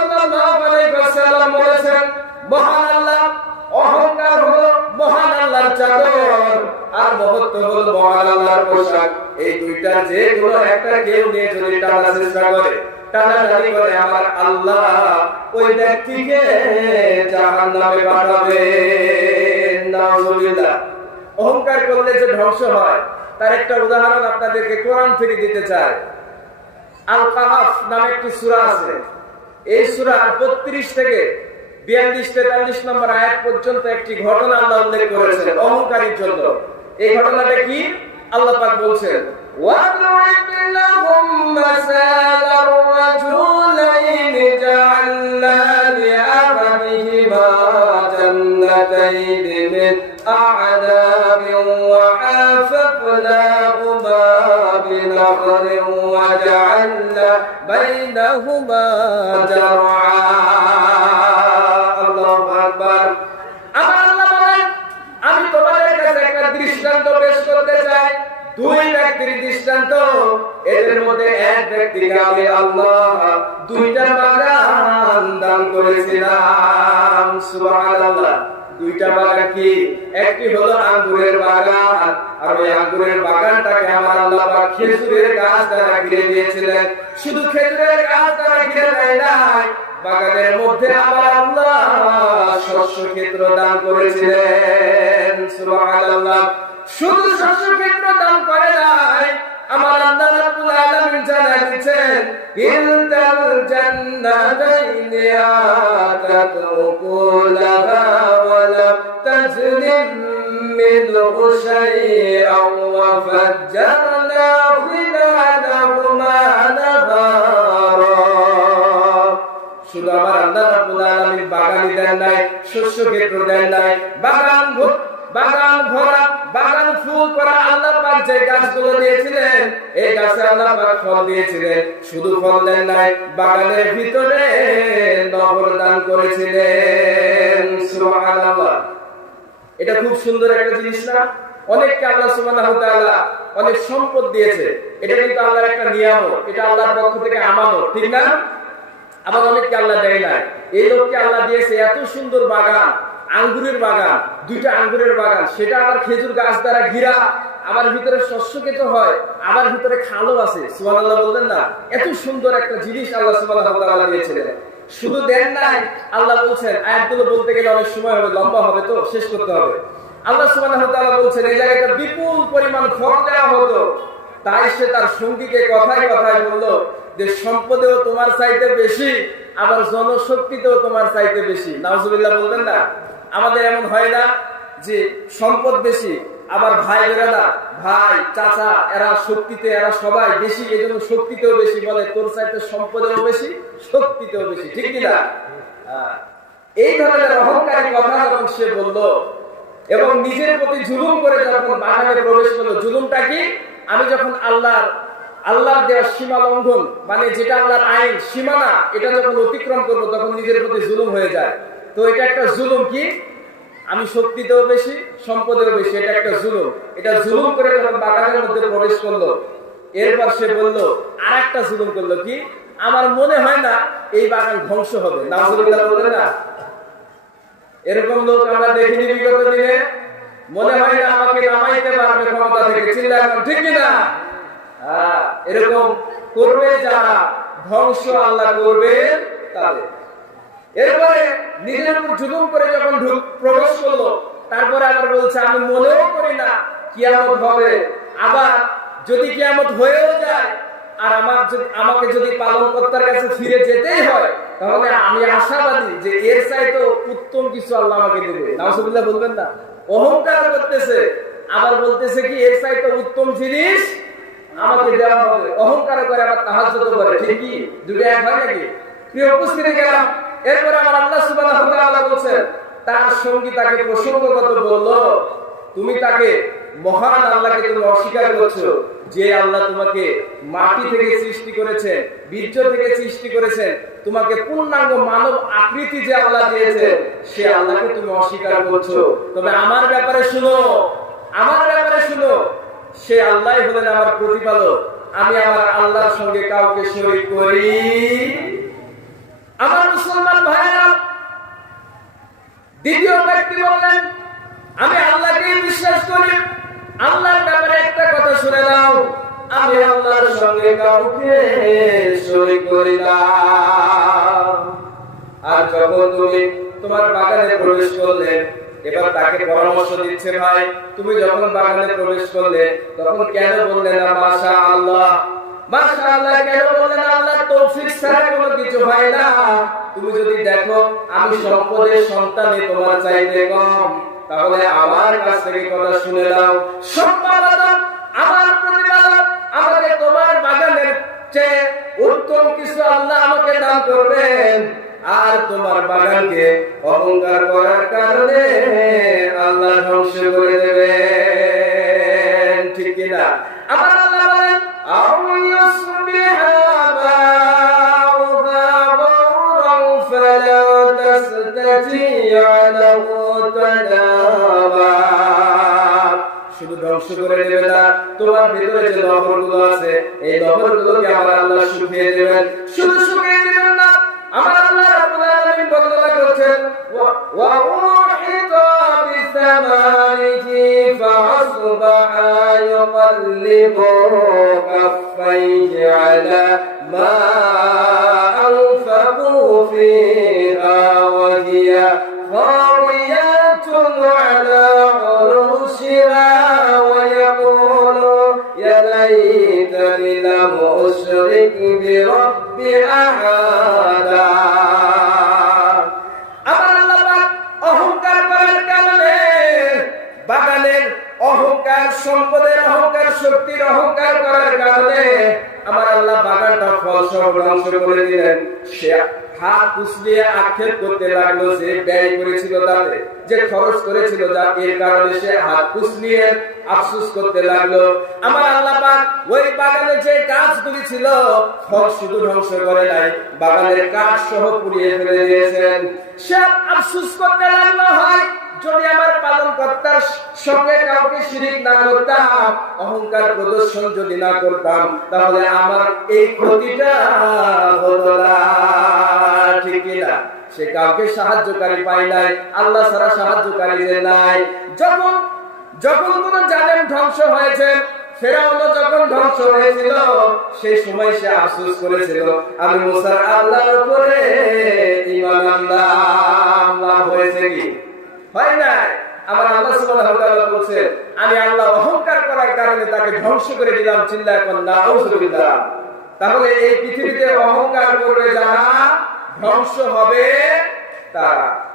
সাল্লাল্লাহু আলাইহি ওয়াসাল্লাম বলেছেন, মহান আল্লাহ, অহংকার হলো মহান আল্লাহর চাদর, আর মহত্ব হলো মহান আল্লাহর পোশাক। এই দুইটা যে কোনো একটা কেউ নিয়ে যদি টানার চেষ্টা করে, টানাটানি করে, আমার আল্লাহ ওই ব্যক্তিকে জাহান্নামে পাঠাবে। নাউজুবিল্লাহ। অহংকার করলে যে ধ্বংস হয় তার একটা উদাহরণ আপনাদেরকে কোরআন থেকে দিতে চাই। আল কাহাফ নামে একটি সূরা আছে। এই সূরা 32 থেকে 42-43 নম্বর আয়াত পর্যন্ত একটি ঘটনা আল্লাহ উল্লেখ করেছেন অহংকারীর জন্য। এই ঘটনাটা কি? আল্লাহ পাক বলছেন, ওয়াদরিব লাহুম মাসালার রাজুলাইনি জাআলনা লিআবাদিহিমা জান্নাতাইনি মিন আ'নাবিন ওয়া হাফাফনাহুমা বিনাখরিন ওয়া জাআলনা বাইনাহুমা জারআ। আল্লাহু আকবার। আমার আল্লাহ বলেন, আমি তোমাদের কাছে একটা দৃষ্টান্ত পেশ করতে চাই। দুই ব্যক্তির দৃষ্টান্ত। এদের মধ্যে এক ব্যক্তিকে আমি আল্লাহ দুইটা বাগান দান করেছিলাম। সুবহানাল্লাহ। দুইটা বাগান কি? একটি হলো আঙ্গুরের বাগান, আর ওই আঙ্গুরের বাগানটাকে আমার আল্লাহ পাক খেজুরের গাছ দ্বারা ঘিরে দিয়েছিলেন। শুধু খেজুরের গাছ দ্বারা ঘিরে দেয় নাই, বাগানের মধ্যে আমার আল্লাহ শস্য ক্ষেত্র দান করেছিলেন। সুবহানাল্লাহ। শুধু শস্য ক্ষেত্র দান করে নাই, আমার আল্লাহ রাব্বুল আলামিন জানাই দিয়েছেন, কিলতাল জান্নাতাইনি আতাত উকুলাহা ওয়া লাম তাজলিম মিনহু শাইআন ওয়া ফাজ্জারনা খিলালাহুমা নাহারা। শুধু আমার আল্লাহ রাব্বুল আলামিন বাগানই দেন নাই, শস্য ক্ষেত্র দেন নাই, বাগান ভরা, বাগান ফুল করা আল্লাহ পাক যে গাছগুলো দিয়েছিলেন, এই গাছে আল্লাহ পাক ফল দিয়েছিলেন। শুধু ফল দেন নাই, বাগানের ভিতরে নহর দান করেছিলেন। সুবহানাল্লাহ। এটা খুব সুন্দর একটা জিনিস না? অনেককে আল্লাহ সুবহানাহু ওয়া তাআলা অনেক সম্পদ দিয়েছে। এটা কিন্তু আল্লাহর একটা নিয়ামত, এটা আল্লাহর পক্ষ থেকে আমানত, ঠিক না? আবার অনেককে আল্লাহ দেয় নাই। এই লোককে আল্লাহ দিয়েছে এত সুন্দর বাগান, আঙ্গুরের বাগান, দুইটা আঙ্গুরের বাগান, সেটা আবার খেজুর গাছ দ্বারা ঘিরা, আবার ভিতরে শস্য ক্ষেত হয়, আবার ভিতরে খালও আছে। সুবহানাল্লাহ বলবেন না? এত সুন্দর একটা জিনিস আল্লাহ সুবহানাহু ওয়া তাআলা দিয়েছিলেন। শুধু দেন নাই, আল্লাহ বলছেন, আয়াতগুলো বলতে গেলে অনেক সময় হবে, লম্বা হবে, তো শেষ করতে হবে। আল্লাহ সুবহানাহু ওয়া তাআলা বলছেন, এই জায়গাটা বিপুল পরিমাণ ফল দেওয়া হতো, তাই সে তার সঙ্গীকে কথায় কথায় বললো যে সম্পদেও তোমার চাইতে বেশি, আবার জনশক্তিতেও তোমার চাইতে বেশি। নাউজুবিল্লাহ বলবেন না? আমাদের এমন হয় না যে সম্পদ বেশি, আবার ভাই বেরাদার, ভাই চাচা, এরা শক্তিতে, এরা সবাই বেশি, এই জন্য শক্তিতেও বেশি বলে, তোর চাইতে সম্পদেও বেশি, শক্তিতেও বেশি, ঠিক কিনা? এই ধরনের অহংকারী কথা যখন সে বললো এবং নিজের প্রতি জুলুম করে যখন বাগানে প্রবেশ করলো, জুলুমটা কি? আমি যখন আল্লাহর দেওয়া সীমা লঙ্ঘন, মানে যেটা আল্লাহর আইন, সীমানা, এটা যখন অতিক্রম করবো তখন নিজের প্রতি জুলুম হয়ে যায়। তো এটা একটা জুলুম। কি? আমি শক্তিতেও বেশি, সম্পদেও বেশি, এটা একটা জুলুম। এটা জুলুম করে যখন বাগানের মধ্যে প্রবেশ করলো, এরপর সে বললো আর একটা জুলুম করলো, কি? আমার মনে হয় না এই বাগান ধ্বংস হবে। নাউজুবিল্লাহ বলবেন না? এরকম লোক আমরা দেখিনি বিগত দিনে। মনে হয় না আমাকে নামাইতে পারবে ক্ষমতা থেকে, চিল্লায় ঠিক কিনা? এরকম করবে যারা, ধ্বংস আল্লাহ করবেন তাদের। এরপরে নিজের উপর জুলুম করে যখন প্রবেশ করলো, তারপরে আবার বলছে আমি মনেও করি না কিয়ামত হবে। আবার যদি কিয়ামত হয়েও যায় আর আমাকে যদি পালনকর্তার কাছে ফিরে যেতেই হয়, তাহলে আমি আশাবাদী যে এর চাইতে উত্তম কিছু আল্লাহ আমাকে দেবে। নাউজুবিল্লাহ বলবেন না? অহংকার করতেছে, আবার বলতেছে কি এর চাইতে উত্তম জিনিস আমাকে দেওয়া হবে। অহংকার করে আবার তাহাজ্জুদ করে, ঠিকই? দুটো এক হয় নাকি? প্রিয় উপস্থিতি গেলাম। এরপরে আমার আল্লাহ সুবহানাহু ওয়া তাআলা বলেন, তার সঙ্গী তাকে প্রসঙ্গগত বলল, তুমি তাকে, মহান আল্লাহকে তুমি অস্বীকার করছো, যে আল্লাহ তোমাকে মাটি থেকে সৃষ্টি করেছেন, বীর্য থেকে সৃষ্টি করেছেন, তোমাকে পূর্ণাঙ্গ মানব আকৃতি যে আল্লাহ দিয়েছেন, সে আল্লাহকে তুমি অস্বীকার করছো। তবে আমার ব্যাপারে শুনো, সে আল্লাহই হলেন আমার প্রতিপালক। আমি আমার আল্লাহর সঙ্গে কাউকে শরীক করি। আমার দ্বিতীয় ব্যক্তি বললেন, আমি আল্লাহকে বিশ্বাস করি, আল্লাহর ব্যাপারে একটা কথা শুনে নাও, আমি আল্লাহর সঙ্গে কাউকে শরীক করি না। আর যখন তুমি তোমার বাগানে প্রবেশ করলে, এবার তাকে পরামর্শ দিচ্ছে, ভাই তুমি যখন বাগানে প্রবেশ করলে তখন কেন বললে না মাশাআল্লাহ? মাশাআল্লাহ কেন বললেন? আল্লাহর তৌফিক ছাড়া কোনো কিছু হয় না। তুমি যদি দেখো আমি সম্পদের সন্তানে তোমার চাইতে কম, তাহলে আমার কাছ থেকে কথা শুনে নাও, সম্মানিত আমার প্রতিপালক আমাকে তোমার বাগানের চেয়ে উত্তম কিছু আল্লাহ আমাকে দান করবেন। আর তোমার বাগানকে অহংকার করার কারণে আল্লাহ ধ্বংস করে দেবেন, ঠিক কিনা? আমার আল্লাহ বলেন, শুধু ধ্বংস করে দেবে না, তোমার ভিতরে যে নহরগুলো আছে এই নহরগুলোকে আমার আল্লাহ শুকিয়ে দেবেন। শুধু শুকিয়ে দেবেন না, আমার আল্লাহ রাব্বুল আলামিন বর্ণনা করেছেন, ওয়া উহিতা বিসামানিহি ফাসবাহা ইউকাল্লিবু কাফাইহি আলা মা আনফাকু ফিহা ওয়া হিয়া খাওয়ায়াতুন আলা উরুশিহা ওয়া ইয়াকুলু ইয়া লাইতানি লাম উশরিক বিরাব্বি আহাদা। আমার আল্লাহ অহংকার করার কারণে, বাগানের অহংকার, সম্পদের অহংকার, শক্তির অহংকার করার কারণে আমার আল্লাহ বাগানটা ফল সব ধ্বংস করে দিলেন। সে হাত কুচলিয়ে আক্ষেপ করতে লাগলো, যে ব্যয় করেছিল তাতে, যে খরচ করেছিল, যা এর কারণে সে হাত কুচলিয়ে আফসোস করতে লাগলো। আমার আল্লাহ পাক ওই বাগানে যে গাছগুলি ছিল ফল শুধু ধ্বংস করে নাই, বাগানের কাঠ সহ পুড়িয়ে ফেলে দিয়েছেন। সে আফসোস করতে লাগলো, হয় যদি আমার পালনকর্তার সঙ্গে কাউকে শিরিক না করতাম, অহংকার প্রদর্শন যদি না করতাম, তাহলে আমার এই ক্ষতিটা হতো না, ঠিক কিনা? সে কাউকে সাহায্যকারী পাই নাই, আল্লাহ ছাড়া সাহায্যকারী যে নাই। যখন যখন কোন জালেম ধ্বংস হয়েছে, ফেরাউন যখন ধ্বংস হয়েছিল, সেই সময় সে আফসোস করেছিল, আমি মুসার আল্লাহর উপরে ঈমান আনলাম। লাভ হয়েছে কি? হয় নাই। আমার আল্লাহ সুবহানাহু ওয়া তাআলা বলেন, আমি আল্লাহ অহংকার করার কারণে তাকে ধ্বংস করে দিলাম। চিল্লায় কোন নাউযুবিল্লাহ। তাহলে এই পৃথিবীতে অহংকার করবে যারা, ধ্বংস হবে তারা।